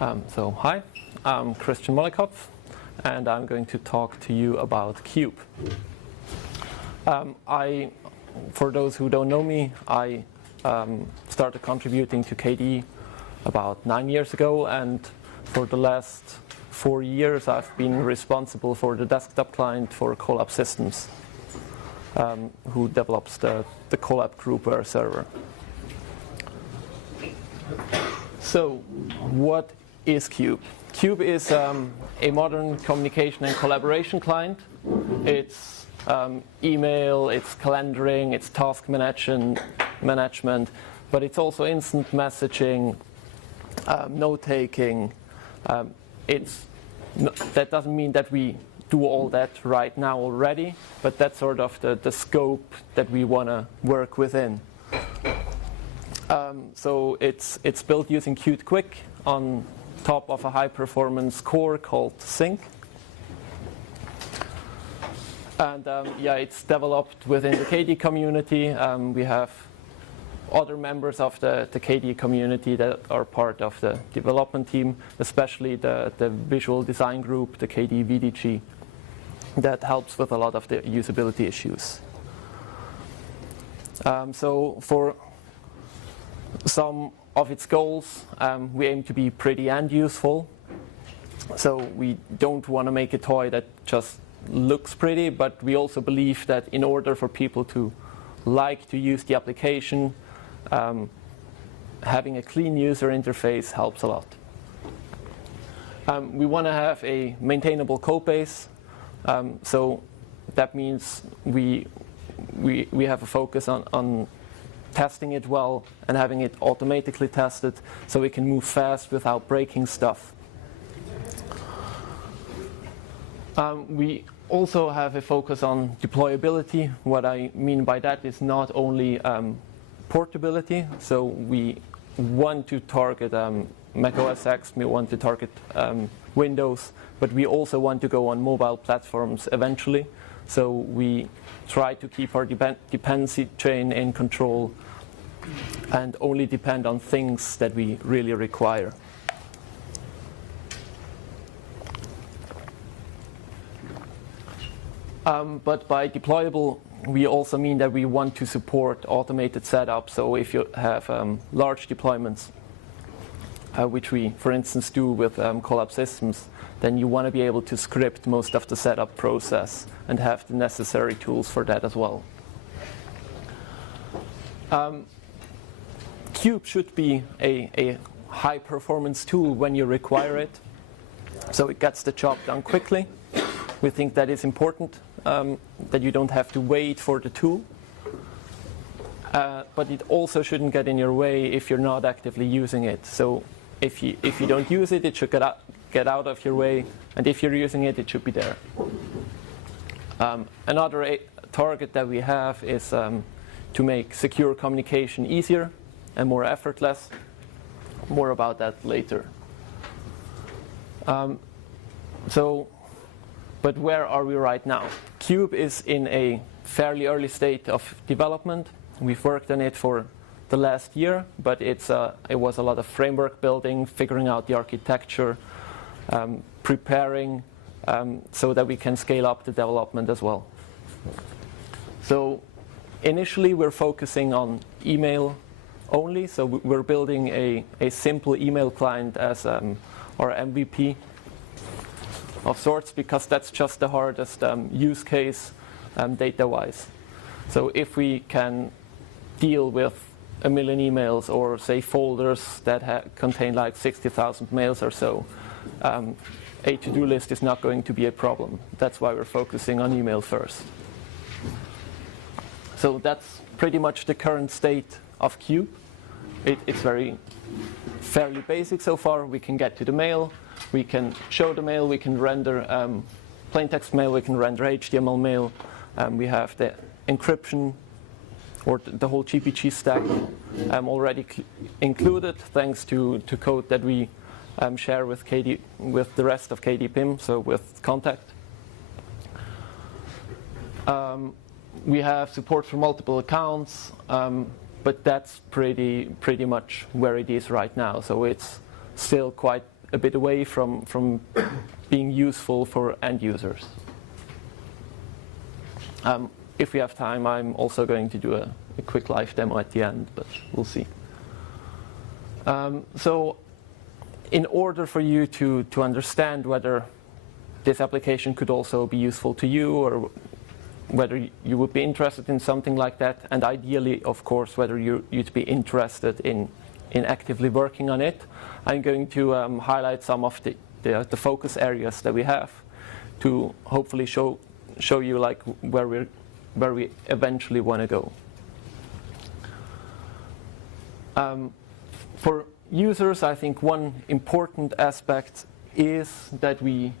Hi, I'm Christian Mollekopf, and I'm going to talk to you about Kube. For those who don't know me, I started contributing to KDE about 9 years ago, and for the last 4 years I've been responsible for the desktop client for Collab Systems, who develops the Collab groupware server. So, what is Kube? Kube is a modern communication and collaboration client. It's email, it's calendaring, it's task management, but it's also instant messaging, note-taking. That doesn't mean that we do all that right now already, but that's sort of the scope that we want to work within. So it's built using Qt Quick on top of a high-performance core called Sync. And it's developed within the KDE community. We have other members of the KDE community that are part of the development team, especially the visual design group, the KDE VDG, that helps with a lot of the usability issues. So for some of its goals, we aim to be pretty and useful. So we don't want to make a toy that just looks pretty, but we also believe that in order for people to like to use the application, having a clean user interface helps a lot. We want to have a maintainable code base, so that means we have a focus on testing it well and having it automatically tested so we can move fast without breaking stuff. We also have a focus on deployability. What I mean by that is not only portability, so we want to target Mac OS X, we want to target Windows, but we also want to go on mobile platforms eventually. So we try to keep our dependency chain in control and only depend on things that we really require. But by deployable, we also mean that we want to support automated setup. So if you have large deployments, which we, for instance, do with Collab Systems, then you want to be able to script most of the setup process and have the necessary tools for that as well. Kube should be a high-performance tool when you require it, so it gets the job done quickly. We think that is important, that you don't have to wait for the tool. But it also shouldn't get in your way if you're not actively using it. So if you don't use it, it should get out of your way, and if you're using it, it should be there. Another target that we have is to make secure communication easier and more effortless. More about that later. But where are we right now? Kube is in a fairly early state of development. We've worked on it for the last year, but it was a lot of framework building, figuring out the architecture, preparing so that we can scale up the development as well. So initially we're focusing on email only, so we're building a simple email client as our MVP of sorts, because that's just the hardest use case data-wise. So if we can deal with 1 million emails, or say folders that contain like 60,000 mails or so, a to-do list is not going to be a problem. That's why we're focusing on email first. So that's pretty much the current state of Kube. It's fairly basic so far. We can get to the mail, we can show the mail, we can render plain text mail, we can render HTML mail. We have the encryption, or the whole GPG stack already included, thanks to code that we share with the rest of KDE PIM, so with Contact. We have support for multiple accounts, but that's pretty much where it is right now. So it's still quite a bit away from being useful for end users. If we have time, I'm also going to do a quick live demo at the end, but we'll see. So in order for you to understand whether this application could also be useful to you, or whether you would be interested in something like that, and ideally, of course, whether you'd be interested in actively working on it, I'm going to highlight some of the focus areas that we have to hopefully show you like where we eventually want to go. For users, I think one important aspect is that we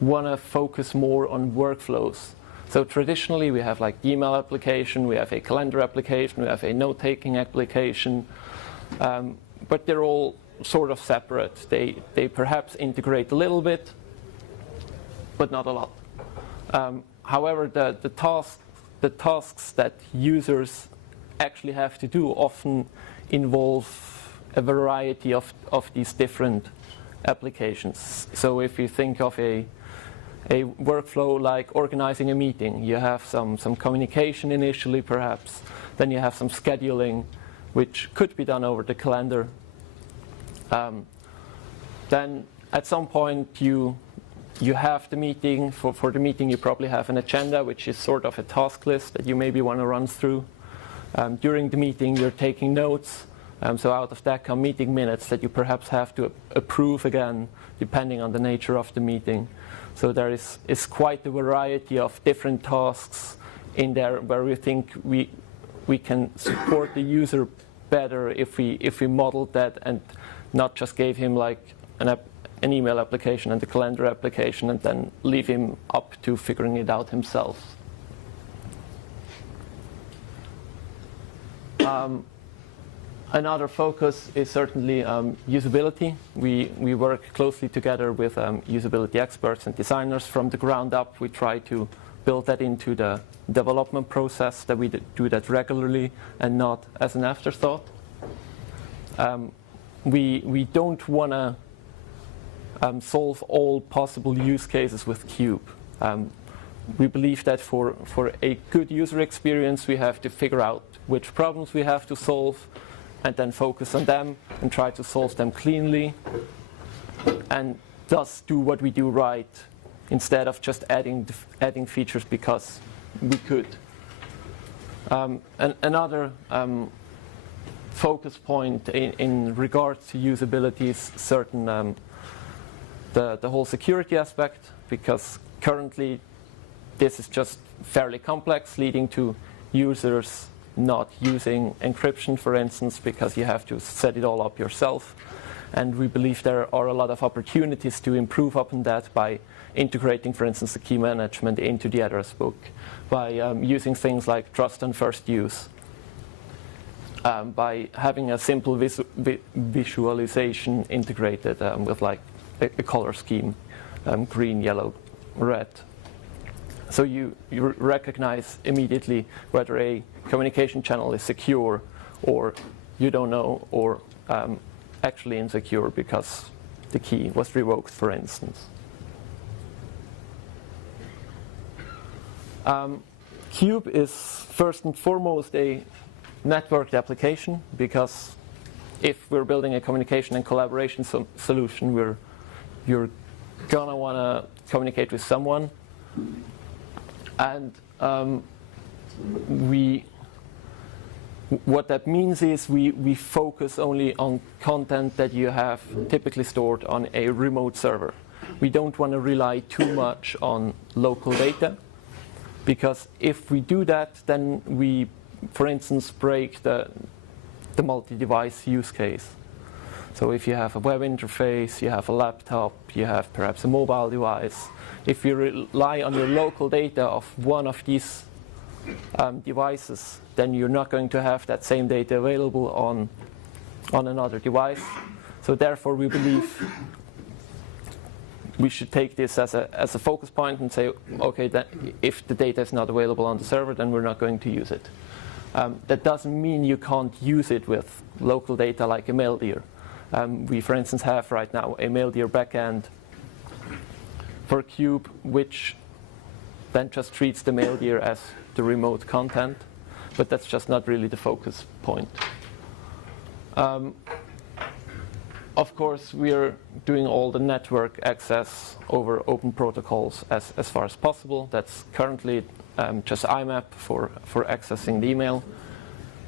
want to focus more on workflows. So traditionally, we have like the email application, we have a calendar application, we have a note-taking application, but they're all sort of separate. They perhaps integrate a little bit, but not a lot. However, the tasks that users actually have to do often involve a variety of these different applications. So if you think of a workflow like organizing a meeting, you have some communication initially perhaps, then you have some scheduling, which could be done over the calendar. Then at some point you have the meeting. For the meeting you probably have an agenda, which is sort of a task list that you maybe want to run through. During the meeting you're taking notes, so out of that come meeting minutes that you perhaps have to approve again, depending on the nature of the meeting. So there is quite a variety of different tasks in there where we think we can support the user better if we modeled that and not just gave him like an email application and a calendar application and then leave him up to figuring it out himself. Another focus is certainly usability. We work closely together with usability experts and designers from the ground up. We try to build that into the development process, that we do that regularly and not as an afterthought. We don't want to solve all possible use cases with Kube. We believe that for a good user experience, we have to figure out which problems we have to solve and then focus on them and try to solve them cleanly and thus do what we do right instead of just adding features because we could. And another focus point in regards to usability is certain the whole security aspect, because currently this is just fairly complex, leading to users not using encryption, for instance, because you have to set it all up yourself. And we believe there are a lot of opportunities to improve upon that by integrating, for instance, the key management into the address book, by using things like trust and first use, by having a simple visualization integrated with like a color scheme, green, yellow, red. So you recognize immediately whether a communication channel is secure or you don't know, or actually insecure because the key was revoked, for instance. Kube is first and foremost a networked application, because if we're building a communication and collaboration solution, you're gonna want to communicate with someone. And what that means is we focus only on content that you have typically stored on a remote server. We don't want to rely too much on local data, because if we do that, then we, for instance, break the multi-device use case. So if you have a web interface, you have a laptop, you have perhaps a mobile device, if you rely on your local data of one of these devices, then you're not going to have that same data available on another device. So therefore we believe we should take this as a focus point and say, okay, that if the data is not available on the server, then we're not going to use it. That doesn't mean you can't use it with local data like a mail deer. We, for instance, have right now a MailDir backend for Kube, which then just treats the MailDir as the remote content, but that's just not really the focus point. Of course, we are doing all the network access over open protocols as far as possible. That's currently just IMAP for accessing the email,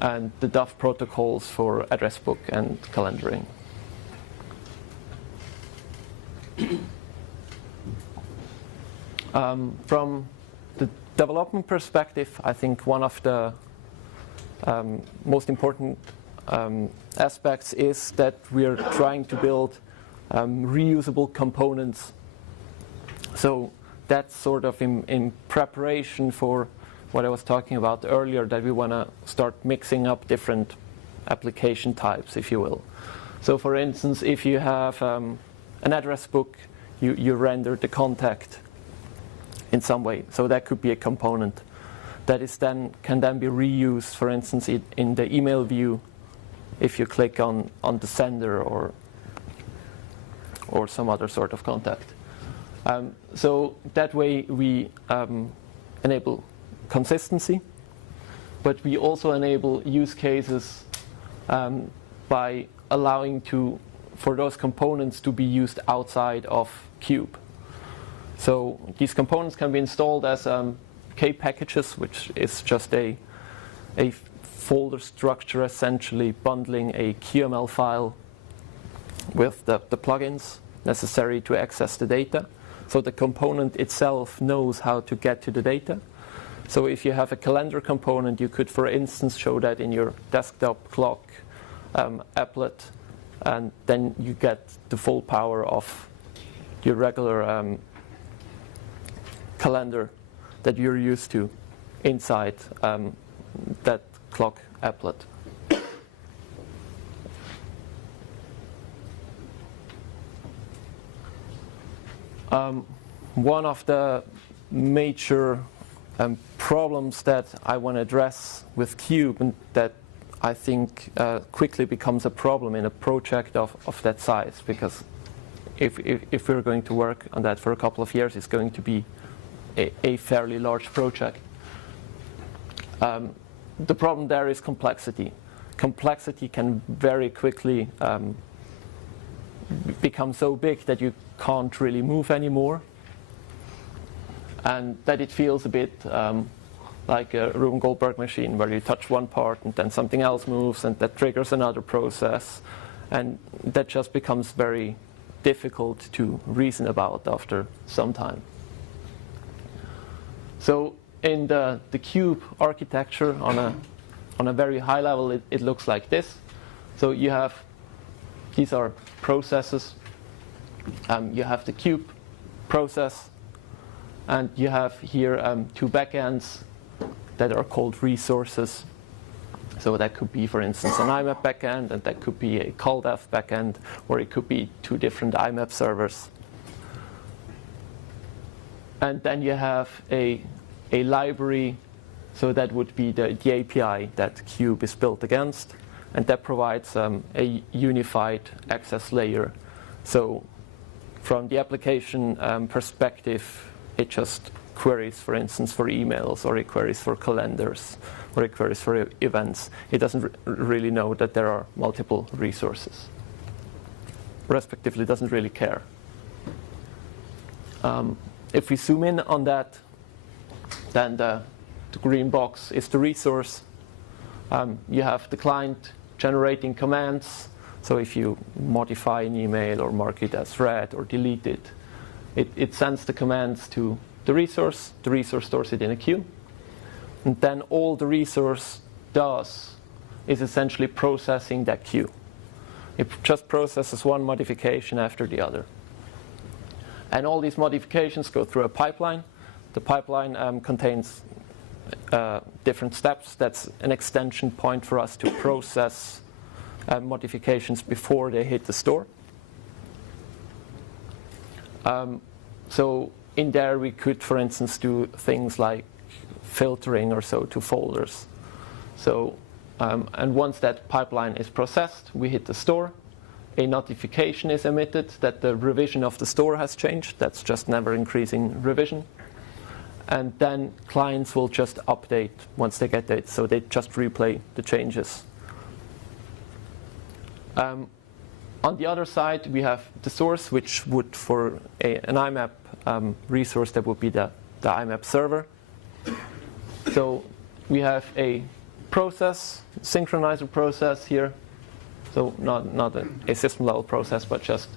and the DAF protocols for address book and calendaring. From the development perspective, I think one of the most important aspects is that we are trying to build reusable components. So that's sort of in preparation for what I was talking about earlier, that we want to start mixing up different application types, if you will. So for instance, if you have an address book, you render the contact in some way. So that could be a component that is can then be reused, for instance, in the email view, if you click on the sender or some other sort of contact. So that way we enable consistency, but we also enable use cases by allowing for those components to be used outside of Kube. So these components can be installed as K packages, which is just a folder structure, essentially bundling a QML file with the plugins necessary to access the data. So the component itself knows how to get to the data. So if you have a calendar component, you could, for instance, show that in your desktop clock applet, and then you get the full power of your regular calendar that you're used to inside that clock applet. One of the major problems that I want to address with Kube, and that I think quickly becomes a problem in a project of that size, because if we're going to work on that for a couple of years, it's going to be a fairly large project. The problem there is complexity. Complexity can very quickly become so big that you can't really move anymore, and that it feels a bit like a Rube Goldberg machine, where you touch one part and then something else moves, and that triggers another process, and that just becomes very difficult to reason about after some time. So in the Kube architecture, on a very high level, it looks like this. So you have, these are processes. You have the Kube process, and you have here two backends that are called resources. So that could be, for instance, an IMAP backend, and that could be a CallDev backend, or it could be two different IMAP servers. And then you have a library, so that would be the API that Kube is built against, and that provides a unified access layer. So from the application perspective, it just queries, for instance, for emails, or it queries for calendars, or it queries for events. It doesn't really know that there are multiple resources. Respectively, doesn't really care. If we zoom in on that, then the green box is the resource. You have the client generating commands. So if you modify an email or mark it as read or delete it, it sends the commands to the resource stores it in a queue. And then all the resource does is essentially processing that queue. It just processes one modification after the other. And all these modifications go through a pipeline. The pipeline contains different steps. That's an extension point for us to process modifications before they hit the store. So in there we could, for instance, do things like filtering or so to folders. So and once that pipeline is processed, we hit the store. a notification is emitted that the revision of the store has changed. That's just never increasing revision. And then clients will just update once they get it, so they just replay the changes. On the other side, we have the source, which would, for an IMAP resource, that would be the IMAP server. So we have a process, synchronizer process here. So not a system level process, but just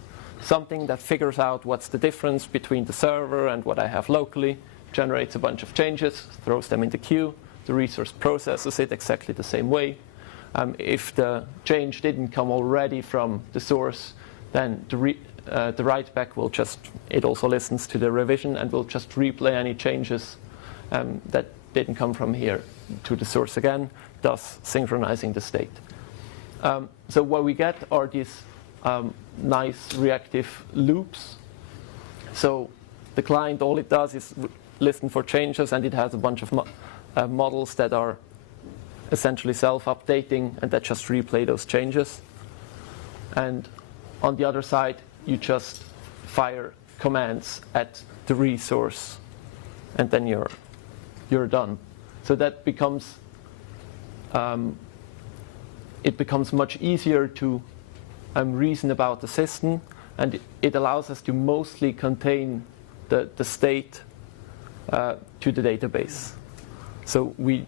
something that figures out what's the difference between the server and what I have locally, generates a bunch of changes, throws them in the queue. The resource processes it exactly the same way. If the change didn't come already from the source, then the write back will just, it also listens to the revision and will just replay any changes that didn't come from here to the source again, thus synchronizing the state. So what we get are these nice reactive loops. So the client, all it does is listen for changes, and it has a bunch of models that are essentially self-updating and that just replay those changes. And on the other side, you just fire commands at the resource, and then you're done. So that becomes it becomes much easier to reason about the system, and it allows us to mostly contain the state to the database. So we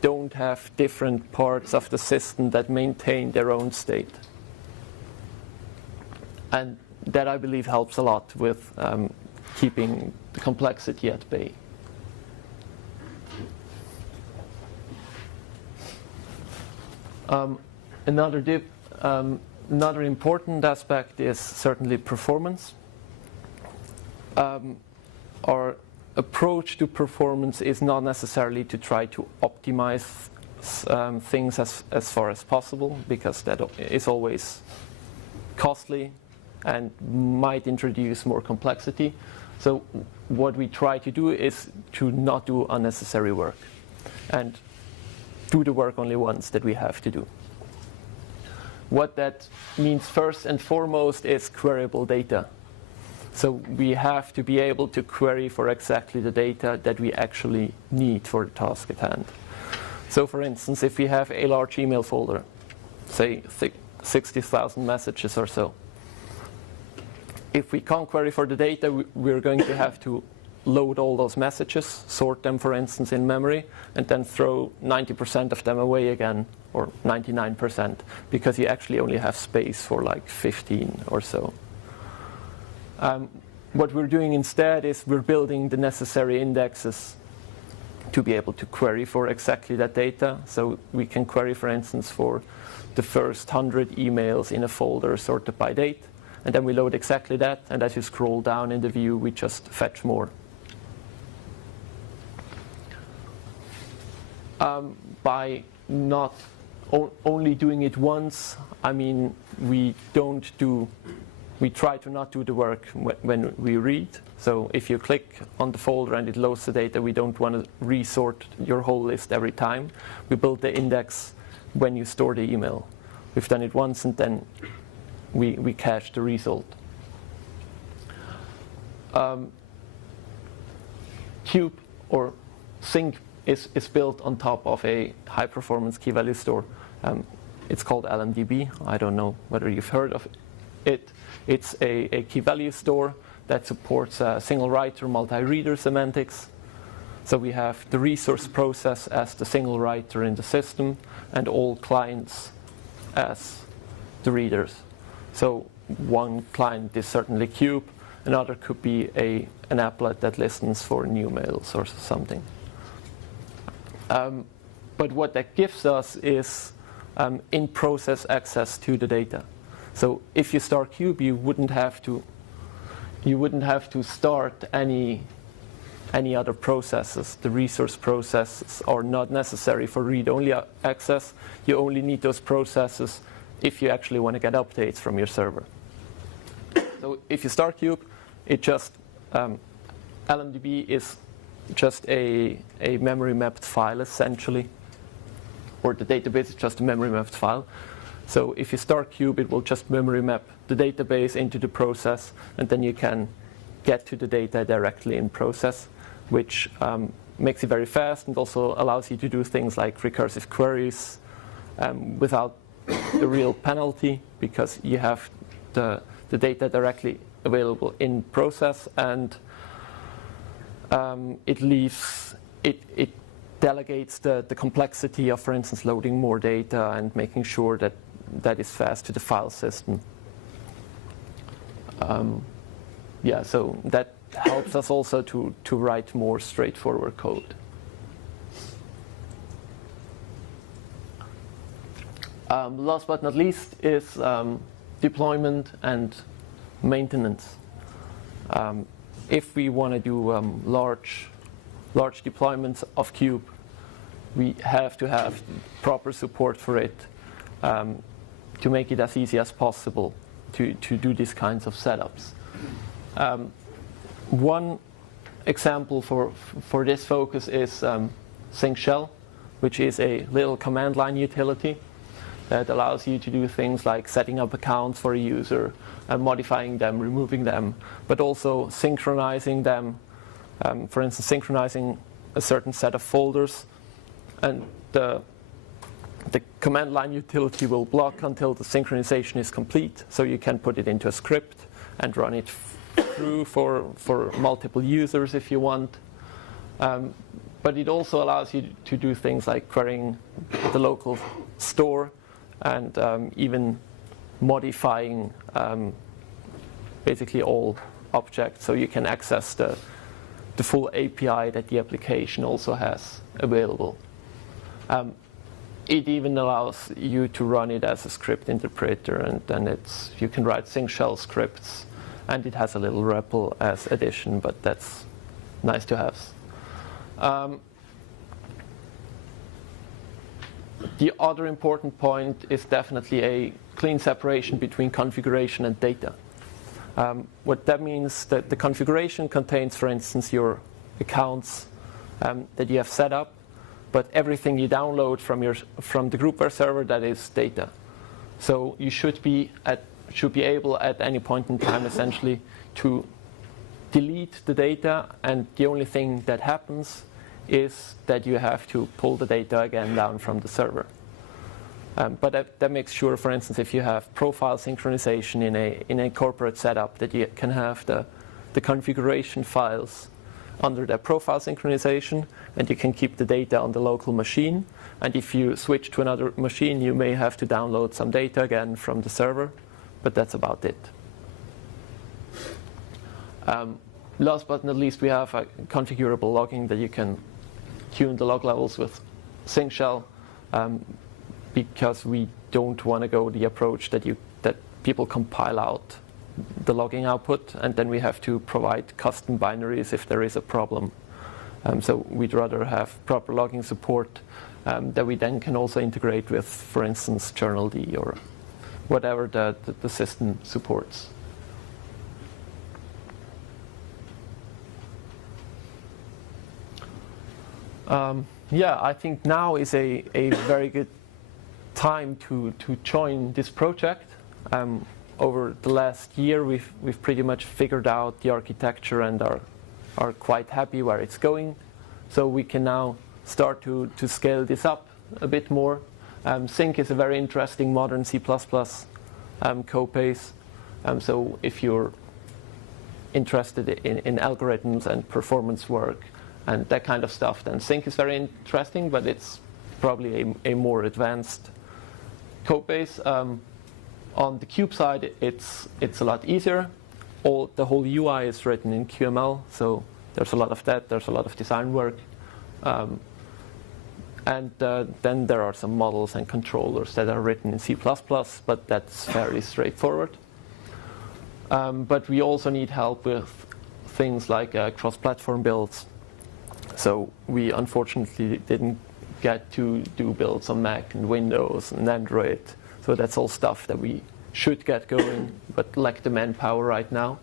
don't have different parts of the system that maintain their own state. And that, I believe, helps a lot with keeping the complexity at bay. Another important aspect is certainly performance. Our approach to performance is not necessarily to try to optimize things as far as possible, because that is always costly and might introduce more complexity. So what we try to do is to not do unnecessary work and do the work only once that we have to do. What that means first and foremost is queryable data. So we have to be able to query for exactly the data that we actually need for the task at hand. So for instance, if we have a large email folder, say 60,000 messages or so, if we can't query for the data, we're going to have to load all those messages, sort them, for instance, in memory, and then throw 90% of them away again, or 99%, because you actually only have space for like 15 or so. What we're doing instead is we're building the necessary indexes to be able to query for exactly that data. So we can query, for instance, for the first 100 emails in a folder sorted by date, and then we load exactly that, and as you scroll down in the view, we just fetch more. By not only doing it once, I mean, we try to not do the work when we read. So if you click on the folder and it loads the data, we don't want to resort your whole list every time. We build the index when you store the email. We've done it once, and then we cache the result. Kube or Sync is built on top of a high-performance key-value store. It's called LMDB. I don't know whether you've heard of it. It's a key-value store that supports single-writer, multi-reader semantics. So we have the resource process as the single writer in the system, and all clients as the readers. So one client is certainly Kube, another could be an applet that listens for new mails or something. But what that gives us is in-process access to the data. So if you start Kube, you wouldn't have to start any other processes. The resource processes are not necessary for read-only access. You only need those processes if you actually want to get updates from your server. So if you start Kube, it just LMDB is just a memory mapped file essentially, or the database is just a memory mapped file. So if you start Kube, it will just memory map the database into the process, and then you can get to the data directly in process, which makes it very fast and also allows you to do things like recursive queries without a real penalty, because you have the data directly available in process, and it delegates the complexity of, for instance, loading more data and making sure that that is fast to the file system. Yeah, so that helps us also to write more straightforward code. Last but not least is deployment and maintenance. If we want to do large deployments of Kube, we have to have proper support for it to make it as easy as possible to do these kinds of setups. One example for this focus is sync shell, which is a little command line utility that allows you to do things like setting up accounts for a user, modifying them, removing them, but also synchronizing them. For instance, synchronizing a certain set of folders, and the command line utility will block until the synchronization is complete, so you can put it into a script and run it through for multiple users if you want. But it also allows you to do things like querying the local store and even modifying basically all objects, so you can access the full API that the application also has available. It even allows you to run it as a script interpreter, and then you can write sync shell scripts, and it has a little REPL as addition, but that's nice to have. The other important point is definitely a clean separation between configuration and data. What that means, that the configuration contains, for instance, your accounts that you have set up, but everything you download from the groupware server, that is data. So you should be able at any point in time essentially to delete the data, and the only thing that happens is that you have to pull the data again down from the server. But that makes sure, for instance, if you have profile synchronization in a corporate setup, that you can have the configuration files under the profile synchronization, and you can keep the data on the local machine. And if you switch to another machine, you may have to download some data again from the server, but that's about it. Last but not least, we have a configurable logging that you can tune the log levels with sync shell, because we don't want to go the approach that people compile out the logging output, and then we have to provide custom binaries if there is a problem. So we'd rather have proper logging support that we then can also integrate with, for instance, journald or whatever the system supports. Yeah, I think now is a very good time to join this project. Over the last year, we've pretty much figured out the architecture and are quite happy where it's going. So we can now start to scale this up a bit more. Sync is a very interesting modern C++ code base. So if you're interested in algorithms and performance work and that kind of stuff, then Sync is very interesting, but it's probably a more advanced code base. On the Kube side, it's a lot easier. The whole UI is written in QML, so there's a lot of that. There's a lot of design work. And then there are some models and controllers that are written in C++, but that's fairly straightforward. But we also need help with things like cross-platform builds. So we unfortunately didn't get to do builds on Mac and Windows and Android. So that's all stuff that we should get going, but lack the manpower right now.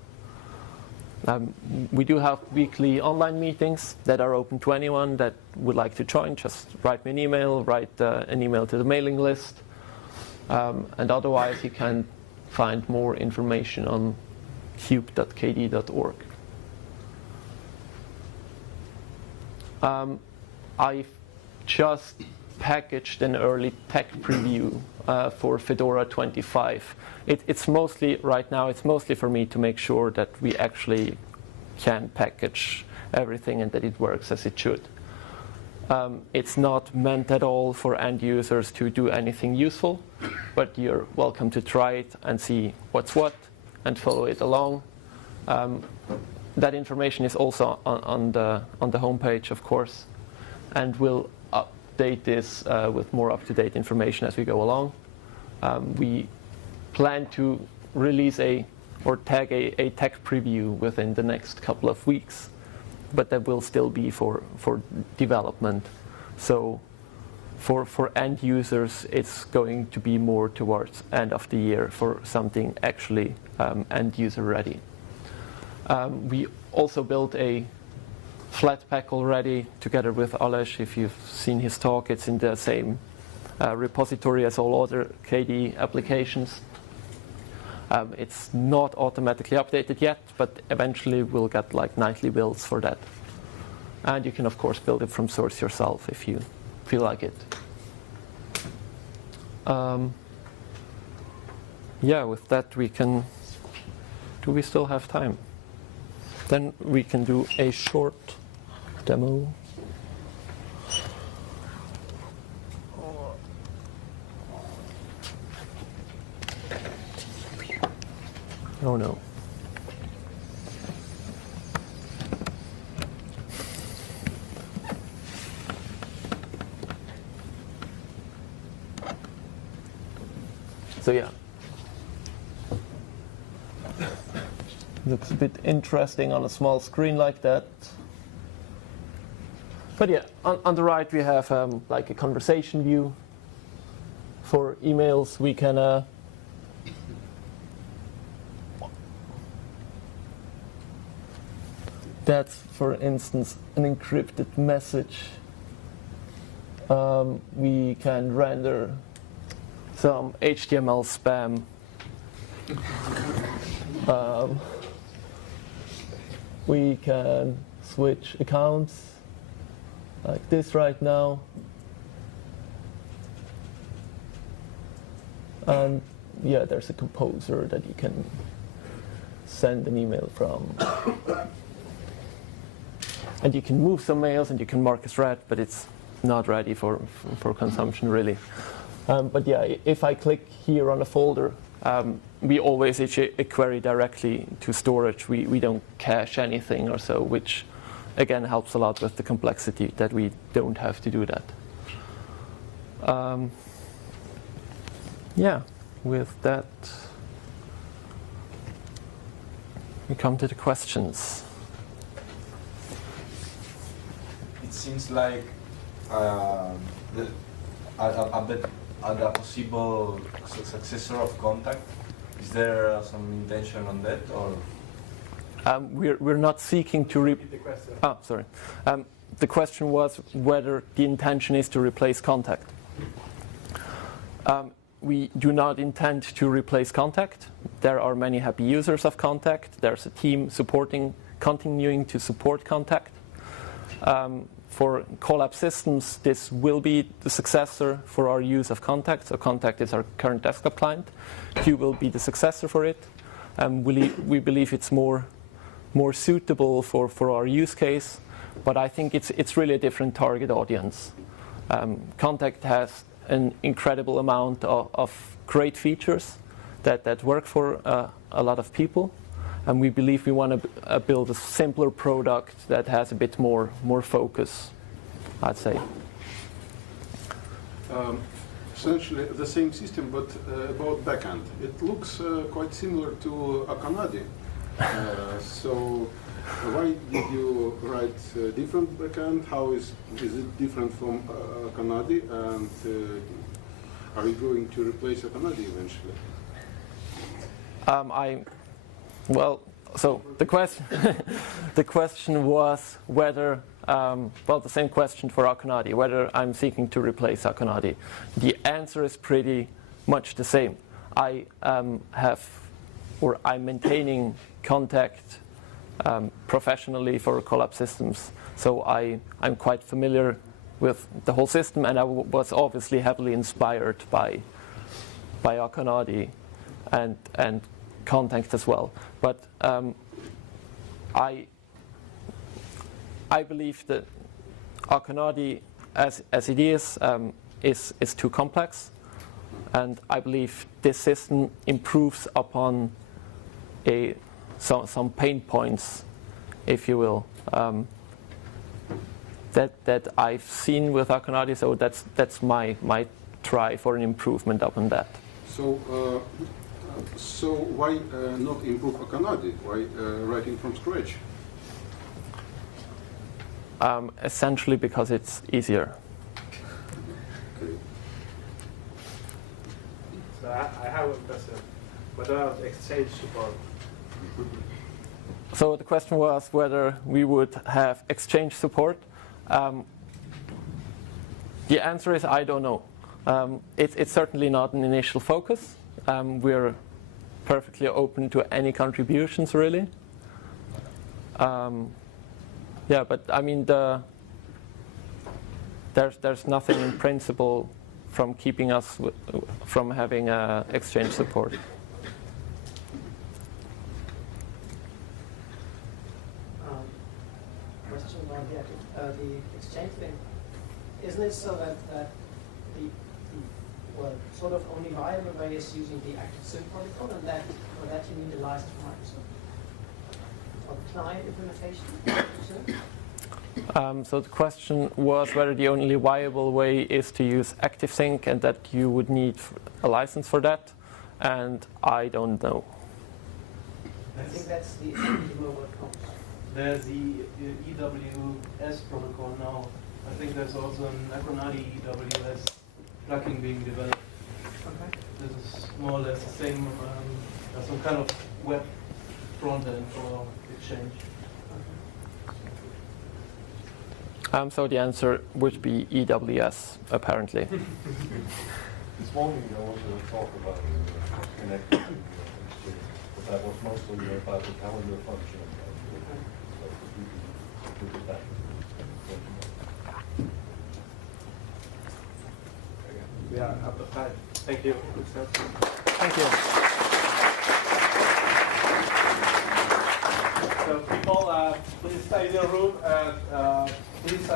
We do have weekly online meetings that are open to anyone that would like to join. Just write me an email, write an email to the mailing list. And otherwise, you can find more information on Kube.kd.org. I've just packaged an early tech preview for Fedora 25. It's mostly, right now, it's mostly for me to make sure that we actually can package everything and that it works as it should. It's not meant at all for end users to do anything useful, but you're welcome to try it and see what's what and follow it along. That information is also on the homepage, of course, and we'll update this with more up-to-date information as we go along. We plan to release or tag a tech preview within the next couple of weeks, but that will still be for development. So for end users, it's going to be more towards end of the year for something actually end user ready. We also built a Flatpak already together with Aleš. If you've seen his talk, it's in the same repository as all other KDE applications. It's not automatically updated yet, but eventually we'll get like nightly builds for that. And you can, of course, build it from source yourself if you feel like it. Yeah, with that we can... Do we still have time? Then we can do a short demo. Oh no. So yeah. Looks a bit interesting on a small screen like that. But yeah, on the right we have like a conversation view. For emails we can that's, for instance, an encrypted message. We can render some HTML spam. We can switch accounts like this right now. And yeah, there's a composer that you can send an email from. And you can move some mails and you can mark as read, but it's not ready for consumption really. But yeah, if I click here on a folder, we always issue a query directly to storage. We don't cache anything or so, which again helps a lot with the complexity that we don't have to do that. Yeah, with that, we come to the questions. It seems like the possible successor of Contact. Is there some intention on that, or? We're not seeking to repeat the question. Oh, sorry. The question was whether the intention is to replace Contact. We do not intend to replace Contact. There are many happy users of Contact. There's a team continuing to support Contact. For Collab Systems, this will be the successor for our use of Contact. So Contact is our current desktop client. Kube will be the successor for it. We believe it's more suitable for our use case, but I think it's really a different target audience. Contact has an incredible amount of great features that work for a lot of people. And we believe we want to build a simpler product that has a bit more focus, I'd say. Essentially the same system, but about backend. It looks quite similar to Akanadi. So why did you write a different backend? How is it different from Akanadi? And are you going to replace Akanadi eventually? Well, so the question was whether, the same question for Akanadi, whether I'm seeking to replace Akanadi. The answer is pretty much the same. I'm maintaining contact professionally for Collab systems, so I'm quite familiar with the whole system, and I was obviously heavily inspired by Akonadi and Contact as well. But I believe that Akonadi, as it is too complex, and I believe this system improves upon some pain points, if you will, that I've seen with Akonadi. So that's my try for an improvement upon that. So why not improve Akonadi? Why writing from scratch? Essentially because it's easier. Okay. So I have a question. What about exchange support? So the question was whether we would have exchange support. The answer is I don't know. It's certainly not an initial focus. We're perfectly open to any contributions, really. Yeah, but I mean, there's nothing in principle from keeping us from having exchange support. Question about the exchange thing. Isn't it so that the sort of only viable way is using the ActiveSync protocol, and that for that you need a license from Microsoft? Or client implementation? So the question was whether the only viable way is to use ActiveSync and that you would need a license for that, and I don't know. I think that's the mobile comp. There's the EWS protocol now. I think there's also an Akonadi EWS plugin being developed. Okay. This is more or less the same, some kind of web front end for Exchange. So the answer would be EWS, apparently. This morning I wanted to talk about connecting Exchange, but that was mostly about the calendar function. So we did that. We are out of time. Thank you. Thank you. So people, please stay in your room and please